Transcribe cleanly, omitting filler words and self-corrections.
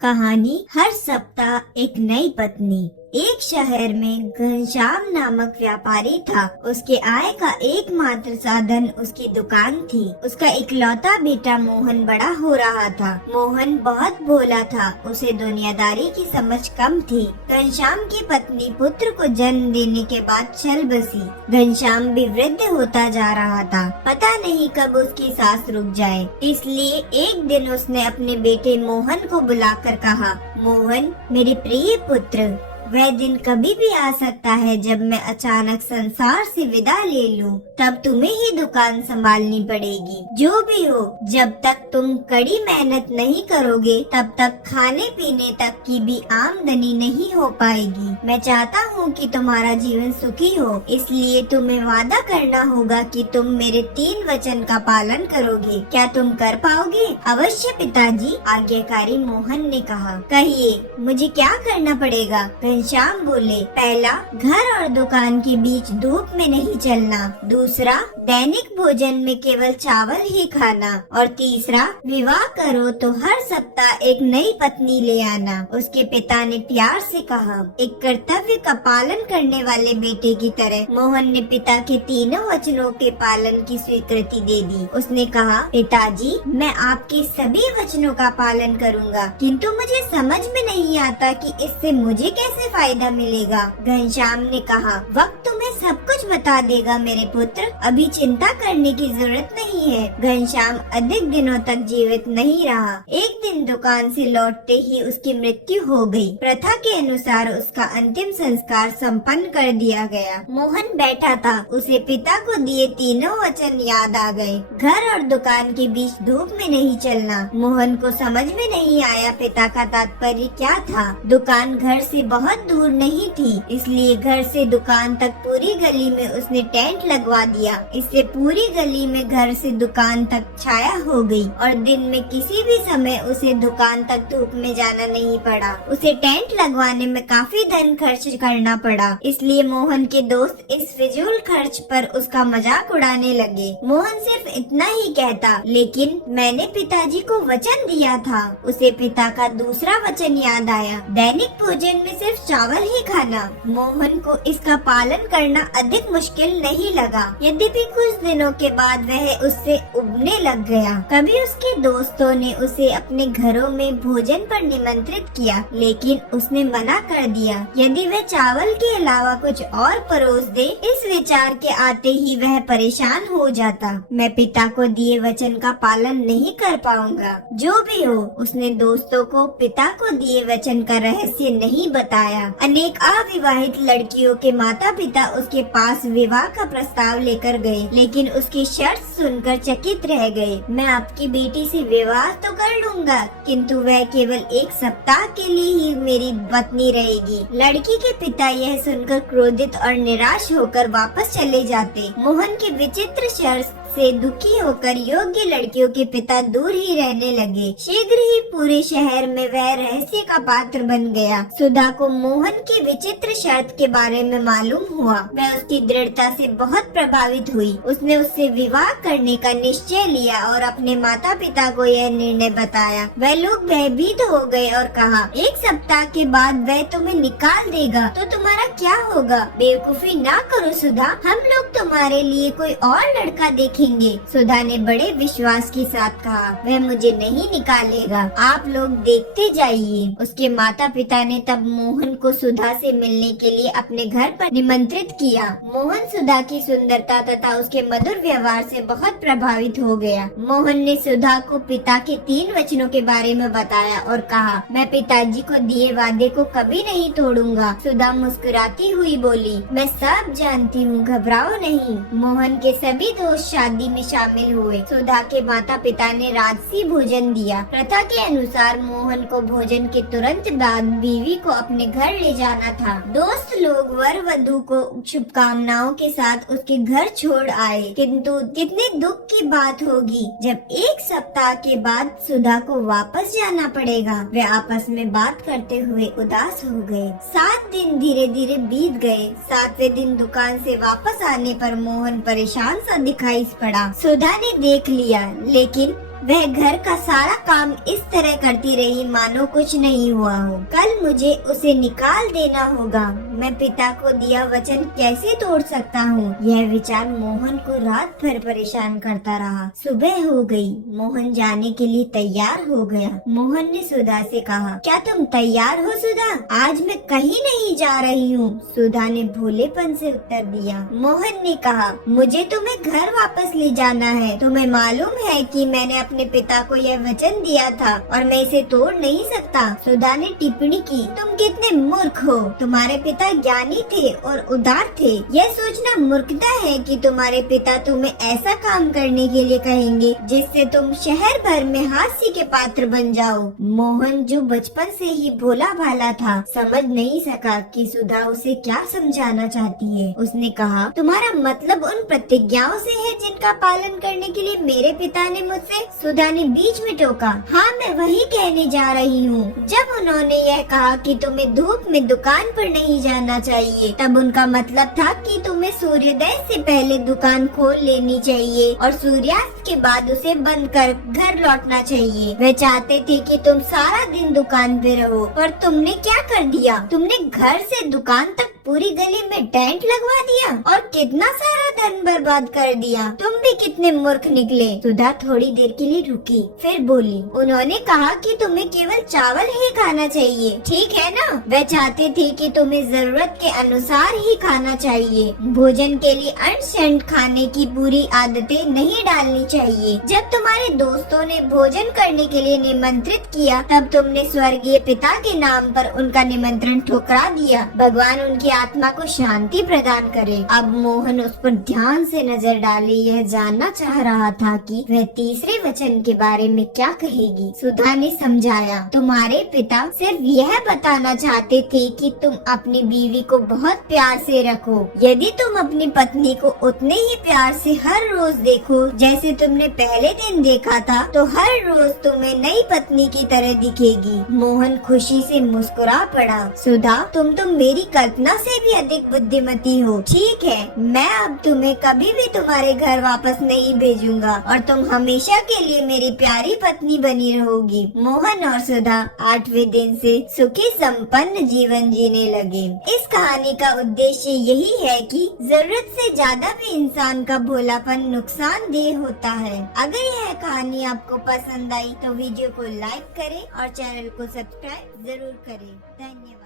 कहानी हर सप्ताह एक नई पत्नी। एक शहर में घनश्याम नामक व्यापारी था। उसके आय का एकमात्र साधन उसकी दुकान थी। उसका इकलौता बेटा मोहन बड़ा हो रहा था। मोहन बहुत भोला था, उसे दुनियादारी की समझ कम थी। घनश्याम की पत्नी पुत्र को जन्म देने के बाद चल बसी। घनश्याम भी वृद्ध होता जा रहा था। पता नहीं कब उसकी सांस रुक जाए, इसलिए एक दिन उसने अपने बेटे मोहन को बुलाकर कहा, मोहन मेरे प्रिय पुत्र, वह दिन कभी भी आ सकता है जब मैं अचानक संसार से विदा ले लूं। तब तुम्हें ही दुकान संभालनी पड़ेगी। जो भी हो, जब तक तुम कड़ी मेहनत नहीं करोगे तब तक खाने पीने तक की भी आमदनी नहीं हो पाएगी। मैं चाहता हूँ कि तुम्हारा जीवन सुखी हो, इसलिए तुम्हें वादा करना होगा कि तुम मेरे 3 वचन का पालन करोगे। क्या तुम कर पाओगे? अवश्य पिताजी, आज्ञाकारी मोहन ने कहा। कहिए, मुझे क्या करना पड़ेगा? घनश्याम बोले, पहला, घर और दुकान के बीच धूप में नहीं चलना। दूसरा, दैनिक भोजन में केवल चावल ही खाना। और तीसरा, विवाह करो तो हर सप्ताह एक नई पत्नी ले आना। उसके पिता ने प्यार से कहा। एक कर्तव्य का पालन करने वाले बेटे की तरह मोहन ने पिता के तीनों वचनों के पालन की स्वीकृति दे दी। उसने कहा, पिताजी, मैं आपके सभी वचनों का पालन करूँगा, किंतु मुझे समझ में नहीं आता कि इससे मुझे कैसे फायदा मिलेगा। घनश्याम ने कहा, वक्त तुम्हें सब कुछ बता देगा मेरे पुत्र, अभी चिंता करने की जरूरत नहीं है। घनश्याम अधिक दिनों तक जीवित नहीं रहा। एक दिन दुकान से लौटते ही उसकी मृत्यु हो गई। प्रथा के अनुसार उसका अंतिम संस्कार संपन्न कर दिया गया। मोहन बैठा था, उसे पिता को दिए तीनों वचन याद आ गए। घर और दुकान के बीच धूप में नहीं चलना। मोहन को समझ में नहीं आया पिता का तात्पर्य क्या था। दुकान घर से बहुत दूर नहीं थी, इसलिए घर से दुकान तक पूरी गली में उसने टेंट लगवा दिया। इससे पूरी गली में घर से दुकान तक छाया हो गई और दिन में किसी भी समय उसे दुकान तक धूप में जाना नहीं पड़ा। उसे टेंट लगवाने में काफी धन खर्च करना पड़ा, इसलिए मोहन के दोस्त इस फिजूल खर्च पर उसका मजाक उड़ाने लगे। मोहन सिर्फ इतना ही कहता, लेकिन मैंने पिताजी को वचन दिया था। उसे पिता का दूसरा वचन याद आया, दैनिक भोजन में सिर्फ चावल ही खाना। मोहन को इसका पालन करना अधिक मुश्किल नहीं लगा। यद्यपि कुछ दिनों के बाद वह उससे उबने लग गया। कभी उसके दोस्तों ने उसे अपने घरों में भोजन पर निमंत्रित किया, लेकिन उसने मना कर दिया। यदि वह चावल के अलावा कुछ और परोस दे, इस विचार के आते ही वह परेशान हो जाता। मैं पिता को दिए वचन का पालन नहीं कर पाऊंगा। जो भी हो, उसने दोस्तों को पिता को दिए वचन का रहस्य नहीं बताया। अनेक अविवाहित लड़कियों के माता पिता उसके पास विवाह का प्रस्ताव लेकर गए, लेकिन उसकी शर्त सुनकर चकित रह गए। मैं आपकी बेटी से विवाह तो कर लूंगा, किंतु वह केवल 1 सप्ताह के लिए ही मेरी पत्नी रहेगी। लड़की के पिता यह सुनकर क्रोधित और निराश होकर वापस चले जाते। मोहन की विचित्र शर्त से दुखी होकर योग्य लड़कियों के पिता दूर ही रहने लगे। शीघ्र ही पूरे शहर में वह रहस्य का पात्र बन गया। सुधा को मोहन की विचित्र शर्त के बारे में मालूम हुआ। वह उसकी दृढ़ता से बहुत प्रभावित हुई। उसने उससे विवाह करने का निश्चय लिया और अपने माता पिता को यह निर्णय बताया। वह लोग भयभीत हो गए और कहा, 1 सप्ताह के बाद वह तुम्हें निकाल देगा तो तुम्हारा क्या होगा? बेवकूफी ना करो सुधा, हम लोग तुम्हारे लिए कोई और लड़का देखेंगे। सुधा ने बड़े विश्वास के साथ कहा, वह मुझे नहीं निकालेगा, आप लोग देखते जाइए। उसके माता पिता ने तब मोहन को सुधा से मिलने के लिए अपने घर पर निमंत्रित किया। मोहन सुधा की सुंदरता तथा उसके मधुर व्यवहार से बहुत प्रभावित हो गया। मोहन ने सुधा को पिता के 3 वचनों के बारे में बताया और कहा, मैं पिताजी को दिए वादे को कभी नहीं तोड़ूंगा। सुधा मुस्कुराती हुई बोली, मैं सब जानती हूँ, घबराओ नहीं। मोहन के सभी दोस्त शादी में शामिल हुए। सुधा के माता पिता ने राजसी भोजन दिया। प्रथा के अनुसार मोहन को भोजन के तुरंत बाद बीवी को अपने घर ले जाना था। दोस्त लोग वर वधू को शुभकामनाओं के साथ उसके घर छोड़ आए, किंतु कितने दुख की बात होगी जब 1 सप्ताह के बाद सुधा को वापस जाना पड़ेगा। वे आपस में बात करते हुए उदास हो गए। 7 दिन धीरे धीरे बीत गए। 7वें दिन दुकान से वापस आने पर मोहन परेशान सा दिखाई पड़ा। सुधा ने देख लिया, लेकिन वह घर का सारा काम इस तरह करती रही मानो कुछ नहीं हुआ हो। कल मुझे उसे निकाल देना होगा। मैं पिता को दिया वचन कैसे तोड़ सकता हूँ? यह विचार मोहन को रात भर परेशान करता रहा। सुबह हो गई। मोहन जाने के लिए तैयार हो गया। मोहन ने सुधा से कहा, क्या तुम तैयार हो सुधा? आज मैं कहीं नहीं जा रही हूँ। सुधा ने भोलेपन से उत्तर दिया। मोहन ने कहा, मुझे तुम्हें घर वापस ले जाना है। तुम्हें मालूम है कि मैंने अपने पिता को यह वचन दिया था और मैं इसे तोड़ नहीं सकता। सुधा ने टिप्पणी की, तुम कितने मूर्ख हो। तुम्हारे पिता ज्ञानी थे और उदार थे। यह सोचना मूर्खता है कि तुम्हारे पिता तुम्हें ऐसा काम करने के लिए कहेंगे जिससे तुम शहर भर में हास्य के पात्र बन जाओ। मोहन जो बचपन से ही भोला भाला था, समझ नहीं सका कि सुधा उसे क्या समझाना चाहती है। उसने कहा, तुम्हारा मतलब उन प्रतिज्ञाओं से है जिनका पालन करने के लिए मेरे पिता ने मुझसे? सुधा ने बीच में टोका। हाँ, मैं वही कहने जा रही हूँ। जब उन्होंने यह कहा कि तुम्हें धूप में दुकान पर नहीं जाना चाहिए, तब उनका मतलब था कि तुम्हें सूर्योदय से पहले दुकान खोल लेनी चाहिए और सूर्यास्त के बाद उसे बंद कर घर लौटना चाहिए। वे चाहते थे कि तुम सारा दिन दुकान पे रहो, पर तुमने क्या कर दिया? तुमने घर से दुकान तक पूरी गली में टेंट लगवा दिया और कितना सारा धन बर्बाद कर दिया। तुम भी कितने मूर्ख निकले। सुधा थोड़ी देर के लिए रुकी, फिर बोली, उन्होंने कहा कि तुम्हें केवल चावल ही खाना चाहिए, ठीक है ना? वे चाहते थे कि तुम्हें जरूरत के अनुसार ही खाना चाहिए। भोजन के लिए अनशंट खाने की बुरी आदतें नहीं डालनी चाहिए। जब तुम्हारे दोस्तों ने भोजन करने के लिए निमंत्रित किया, तब तुमने स्वर्गीय पिता के नाम पर उनका निमंत्रण ठुकरा दिया। भगवान उनकी आत्मा को शांति प्रदान करे। अब मोहन उस पर ध्यान से नजर डाले यह जानना चाह रहा था कि वह तीसरे वचन के बारे में क्या कहेगी। सुधा ने समझाया, तुम्हारे पिता सिर्फ यह बताना चाहते थे कि तुम अपनी बीवी को बहुत प्यार से रखो। यदि तुम अपनी पत्नी को उतने ही प्यार से हर रोज देखो जैसे तुमने पहले दिन देखा था, तो हर रोज तुम्हें नई पत्नी की तरह दिखेगी। मोहन खुशी से मुस्कुरा पड़ा। सुधा, तुम तो मेरी कल्पना से भी अधिक बुद्धिमती हो। ठीक है, मैं अब तुम्हें कभी भी तुम्हारे घर वापस नहीं भेजूंगा और तुम हमेशा के लिए मेरी प्यारी पत्नी बनी रहोगी। मोहन और सुधा 8वें दिन से सुखी संपन्न जीवन जीने लगे। इस कहानी का उद्देश्य यही है कि जरूरत से ज्यादा भी इंसान का भोलापन नुकसानदेह होता है। अगर यह कहानी आपको पसंद आई तो वीडियो को लाइक करें और चैनल को सब्सक्राइब जरूर करें। धन्यवाद।